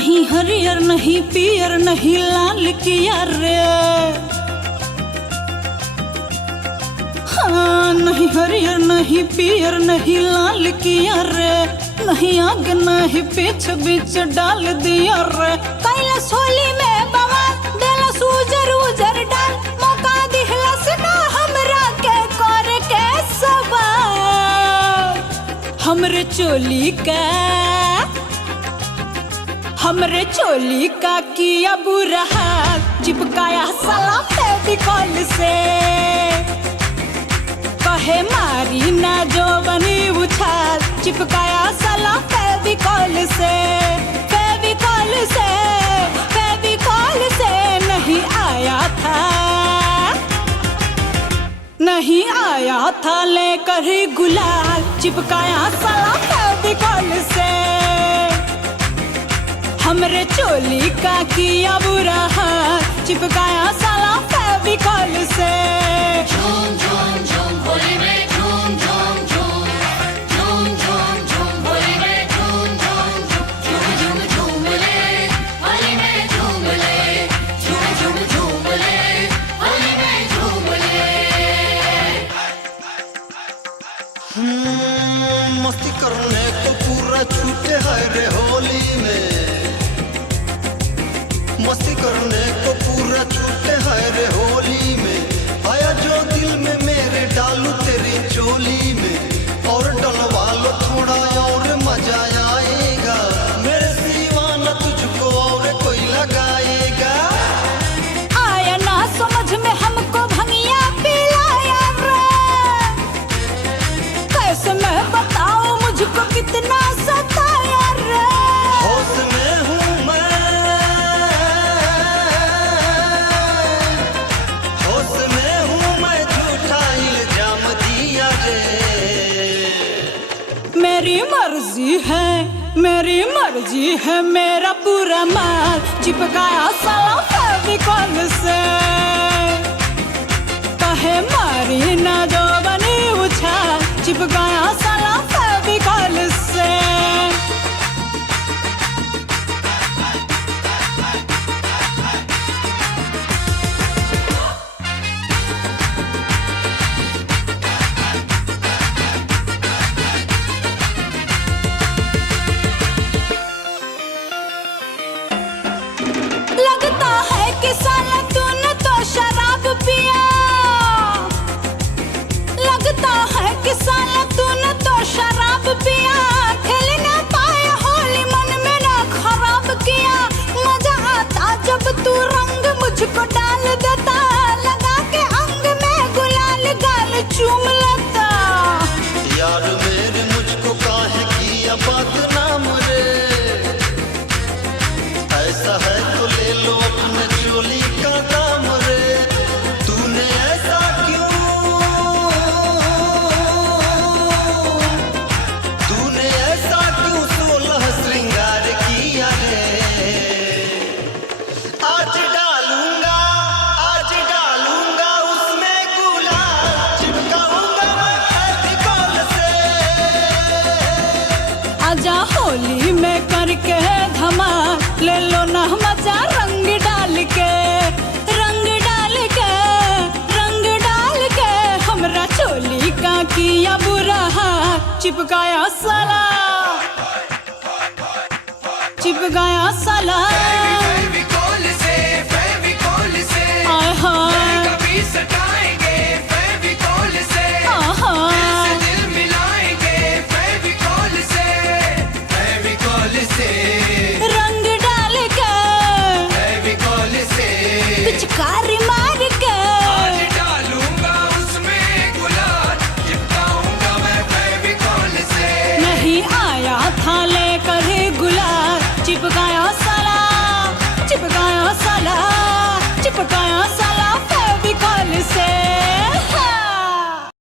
नहीं हरियर नहीं पियर नहीं लाल किया रे। हाँ नहीं हरियर नहीं पियर नहीं लाल किया रे। नहीं आगे नहीं पीछे बीच डाल दिया रे। कैलाश होली में बवाल देलस उजर उजर डाल। मौका दिहलस ना हमरा के कर के सवाल। हमरे चोली का किया बुरा हाल। चिपकाया साला फेविकॉल से। कहे मारी ना जो बनी उछाल। चिपकाया साला फेविकॉल से। फेविकॉल से फेविकॉल से नहीं आया था लेकर ही गुलाल। चिपकाया साला फेविकॉल से। हमरे चोली का किया बुरा हाल। चिपकाया साला फेविकॉल से। झूम झूम झूम होली में झूम झूम झूम झूम झूम झूम होली में झूम झूम झूम झूम झूम ले होली में झूम ले झूम झूम झूम ले होली में झूम ले। मस्ती करने को पूरा छूटे है रे होली में। मस्ती करने को पूरा छूटे है रे होली में। आया जो दिल में मेरे डालू तेरी चोली में। और डलवा लो थोड़ा और मजा आएगा। मेरे सिवा न तुझको और कोई लगाएगा। आया ना समझ में हमको भंगिया पिलाया रे। कैसे मैं बताऊं मुझको कितना सताया रे। होश में हूँ मैं, होश में हूँ मैं, झूठा इल्जाम दिया रे। मेरी मर्जी है मेरा पूरा माल। चिपकाया साला फेविकॉल से। कहे मारी ना जो बनी उछाल। चिपकाया साला फेविकॉल से। लगता है कि साला तूने तो शराब पिया। लगता है कि साला तूने तो शराब पिया। खेल ना पाया होली मन में ना खराब किया। मजा आता जब तू रंग मुझको डाल देता। लगा के अंग में गुलाल गाल चूम लेता। यार मेरे मुझको काहे किया बदनाम रे। ऐसा है तो ले लो अपने चोली का दाम रे। तूने ऐसा क्यों, तूने ऐसा क्यों 16 श्रृंगार किया रे। आज डालूंगा उसमें गुलाल। चिपकाऊंगा मैं फेविकॉल से। आजा होली में करके धमाल। ले लो ना मजा रंग डाल के। रंग डाल के रंग डाल के। हमरा चोली का किया बुरा हाल। चिपकाया साला फेविकॉल से आय हाय कभी सताएंगे फेविकॉल से। आहा दिल मिलाएंगे फेविकॉल से रंग डाल के फेविकॉल से। पिचकारी मार के। आज डालूंगा उसमें गुलाल। चिपकाऊंगा मैं फेविकॉल से। नहीं आया था लेकर ही गुलाल। चिपकाया